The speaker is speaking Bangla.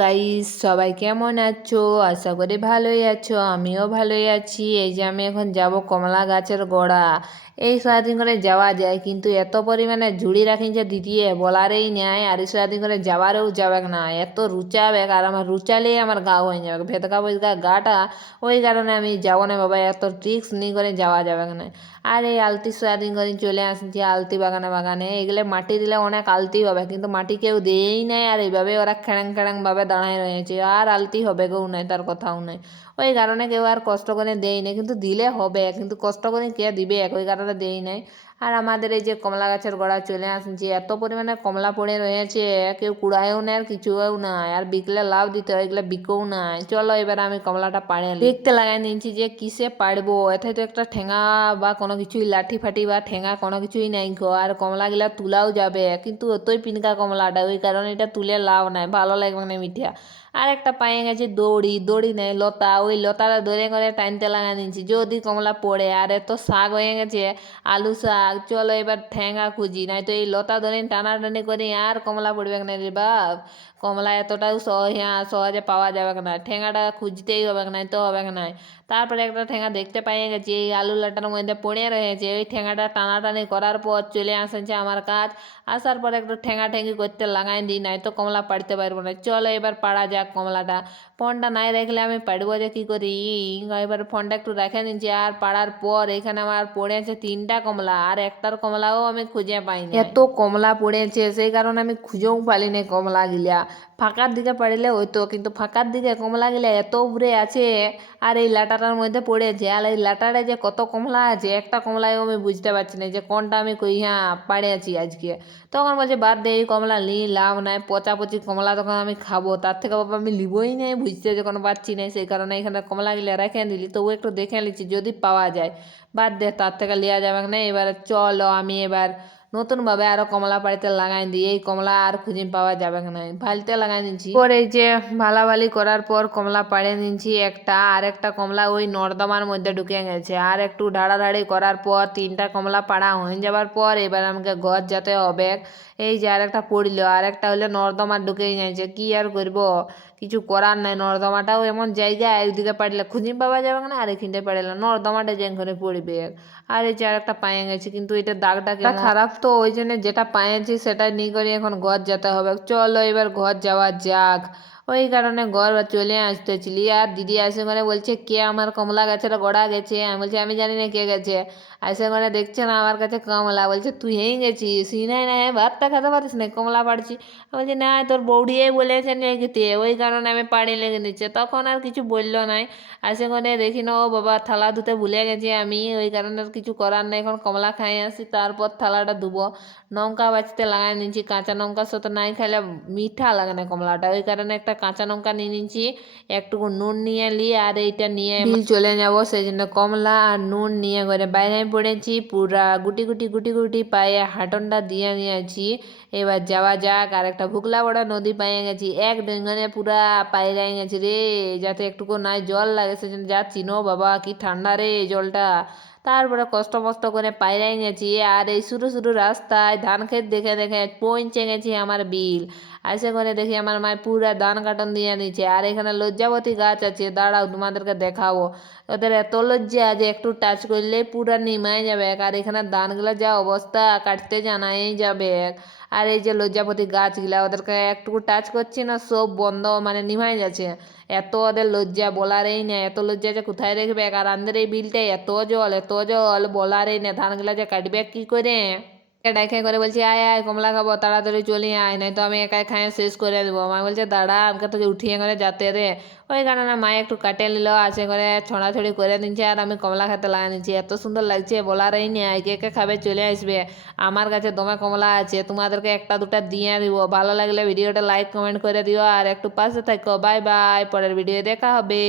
গাইস, সবাই কেমন আছো? আশা করি ভালোই আছো। আমিও ভালোই আছি। এই যে আমি এখন যাব কমলা গাছের গোড়া। এই সারাদিন করে যাওয়া যায়, কিন্তু এত পরিমাণে ঝুড়ি রাখি যে দিদিয়ে বলারেই নেয়। আর এই সারাদিন করে যাবারও যাবে না, এত রুচাবে। আর আমার রুচালেই আমার গা হয়ে যাবে, ভেতকা ভেতকা গাটা। ওই কারণে আমি যাবো না বাবা, এত রিক্স নিয়ে করে যাওয়া যাবে না। আর এই আলতি সারাদিন করে চলে আসছি আলতি বাগানে বাগানে। এগুলো মাটি দিলে অনেক আলতি হবে, কিন্তু মাটি কেউ দিয়েই নাই। আর এইভাবে ওরা খেড়াং খেড়াং ভাবে দাঁড়ায় রয়েছে, আর আলতি হবে কেউ নাই, তার কথাও নাই। ওই কারণে কেউ আর কষ্ট করে দেই নাই, কিন্তু দিলে হবে, কিন্তু কষ্ট করে কে দিবে, ওই কারণে দেই নাই। আর আমাদের এই যে কমলা গাছের গোড়া চলে আসছে, এত পরিমাণে কমলা পড়ে রয়েছে, কেউ কুড়ায়ও নেই আর কিছুও নাই। আর বিকলে লাভ দিতে হয়, এগুলো বিকেও নাই। চলো এবার আমি কমলাটা পাড়ে দেখতে লাগাই নিচ্ছি যে কিসে পাড়বো। এতে তো একটা ঠেঙা বা কোনো কিছুই লাঠি ফাটি বা ঠেঙা কোনো কিছুই নাই গো। আর কমলাগুলা তুলাও যাবে, কিন্তু অতই পিনকা কমলাটা, ওই কারণে এটা তুলে লাভ নাই, ভালো লাগবে না মিঠা। আর একটা পায়ে গেছে দড়ি, দড়ি নেই লতা, ওই লতাটা ধরে করে টানতে লাগা নিচ্ছি যদি কমলা পড়ে। আর এত শাক হয়ে গেছে, আলু শাক। চলো এবার ঠেঙা খুঁজি, নাই তো এই লতা ধরে টানাটানি করি আর কমলা পড়বে না রে বাপ। কমলা এতটাও সহজে পাওয়া যাবে না, ঠেঙাটা খুঁজতেই হবে না, তো হবে না। তারপরে একটা ঠেঙা দেখতে পাই গেছি এই আলু লাটার মধ্যে পড়ে রয়েছে, ওই ঠেঙাটা টানাটানি করার পর চলে আসছে আমার কাজ। আসার পর একটু ঠেঙা ঠেঙি করতে লাগাই দিই, নাই তো কমলা পাড়তে পারবো না। চলো এবার পাড়া যাক কমলাটা। ফোনটা নাই রাখলে আমি পাড়বো যে কী করি। এবার ফোনটা একটু রেখে নিচ্ছি। আর পাড়ার পর এখানে আমার পড়েছে 3টা কমলা, আর একটার কমলাও আমি খুঁজে পাইনি। এত কমলা পড়েছে, সেই কারণে আমি খুঁজেও পালিনি কমলা গিলা। ফাঁকার দিকে পাড়লে হইতো, কিন্তু ফাঁকার দিকে কমলা গিলা এত উপরে আছে। আর এই লাটাটার মধ্যে পড়েছে, আর এই লাটারে যে কত কমলা আছে, একটা কমলায়ও আমি বুঝতে পারছি না যে কোনটা আমি কই হ্যাঁ পাড়েছি আজকে। তখন বলছে বাদ দে, এই কমলা লি লাভ নাই, পচা পচি কমলা তখন আমি খাবো, তার থেকে বাবা আমি লিবই নাই, বুঝতে যখন পারছি না। সেই কারণে এখানে কমলা গিলা রেখে দিলি, তবু একটু দেখে নিচ্ছি যদি পাওয়া যায়। বাদ দে, তার থেকে লিয়া যাবে না। এবারে চলো আমি এবার নতুনভাবে আরো কমলা পাড়িতে লাগাই দিই, এই কমলা আর খুঁজে পাওয়া যাবে না। ভালতে লাগাই নিচ্ছি, পরে এই যে ভালাভালি করার পর কমলা পাড়ে নিচ্ছি একটা। আর একটা কমলা ওই নর্দমার মধ্যে ঢুকে গেছে। আর একটু ঢাড়াঢাড়ি করার পর 3টা কমলা পাড়া হয়ে যাবার পর এবার আমাকে ঘর যেতে হবে। এই যে আর একটা পড়লো, আর একটা হলে নর্দমা ঢুকেই যাচ্ছে, কি আর করবো, কিছু করার নাই। নর্দমাটাও এমন জায়গা, একদিকে পাড়লে খুঁজে পাওয়া যাবে না, আর এখানটায় পাড়লে নর্দমাটা যেখানে পড়বে। আর এই যে আর একটা পায়ে গেছে, কিন্তু এটা দাগটা খারাপ, তো ওই জন্য যেটা পায়েছি সেটা নিয়ে করে এখন ঘর যেতে হবে। চলো এবার ঘর যাওয়া যাক। ওই কারণে ঘর চলে আসতেছিলি, আর দিদি আসে করে বলছে কে আমার কমলা গাছের গোড়া গেছে। আমি বলছি আমি জানি না কে গেছে। আসে করে দেখছে না আমার কাছে কমলা, বলছে তুই হেই গেছিস, নাই না ভাতটা খেতে পারিস না, কমলা পাড়ছি। আমি বলছি না, তোর বৌডিয়াই বলেছে নিয়ে গেতে, ওই কারণে আমি পাড়ি লেগে নিচ্ছে। তখন আর কিছু বললো নাই। আসে করে দেখি না, ও বাবা থালা ধুতে ভুলে গেছি আমি, ওই কারণে আর কিছু করার নেই। এখন কমলা খাই আসি, তারপর থালাটা ধুবো। লঙ্কা বাছতে লাগাই নিচ্ছি, কাঁচা লঙ্কার সাথে নাই খাইলে মিঠা লাগে না কমলাটা, ওই কারণে একটা কাঁচা লঙ্কা নিয়ে নিচ্ছি, একটুকু নুন নিয়ে নিই। আর এইটা নিয়ে বিল চলে যাবো, সেই জন্য কমলা আর নুন নিয়ে করে বাইরে পড়েছি, পুরা গুটি গুটি গুটি গুটি পায়ে হাঁটনটা দিয়ে নিয়েছি। এবার যাওয়া যাক। আর একটা ভুকলা বড় নদী পাইয়ে গেছি, এক ডেঙ্গনে পুরা পাইরে গেছি রে, যাতে একটুকু নাই জল লাগে, সেজন্য যাচ্ছি। নো বাবা কি ঠান্ডা রে জলটা। তারপরে কষ্ট মষ্ট করে পাইরাই গেছি। আর এই শুরু শুরু রাস্তায় ধান ক্ষেত দেখে দেখে পৌঁছে গেছি আমার বিল। আসে করে দেখি আমার মায়ের পুরা ধান কাটন দিয়ে নিচ্ছে। আর এখানে লজ্জাবতী গাছ আছে, দাঁড়াও তোমাদেরকে দেখাবো। ওদের এত লজ্জা যে একটু টাচ করলেই পুরা নিমাই যাবে। আর এখানে ধানগুলো যা অবস্থা, কাটতে জানাই যাবে। আর এই যে লজ্জাপতি গাছগুলা, ওদেরকে একটুকু টাচ করছি না, সব বন্ধ, মানে নিভাই যাচ্ছে। এত ওদের লজ্জা বলারই না, এত লজ্জা যে কোথায় দেখবে। আর আমাদের এই বিলটাই এত জল এত জল, বলারই না। ধানগুলা যে কাটবে কি করে। ডাইকে করে বলছি আয় আয় কমলা খাবো, তাড়াতাড়ি চলে আয়, নাই তো আমি একাই খাই শেষ করে দেবো। মা বলছে দাঁড়া, আমাকে তো উঠিয়ে করে যেতে রে। ওই কারণে মা একটু কাটে নিল, আসে করে ছড়াছড়ি করে নিচ্ছে। আর আমি কমলা খেতে লাগা নিচ্ছি, এত সুন্দর লাগছে বলারই না। কে কে খাবে চলে আসবে, আমার কাছে দমে কমলা আছে, তোমাদেরকে একটা দুটা দিয়ে দিব। ভালো লাগলে ভিডিওটা লাইক কমেন্ট করে দিও, আর একটু পাশে থাকো। বাই বাই, পরের ভিডিও দেখা হবে।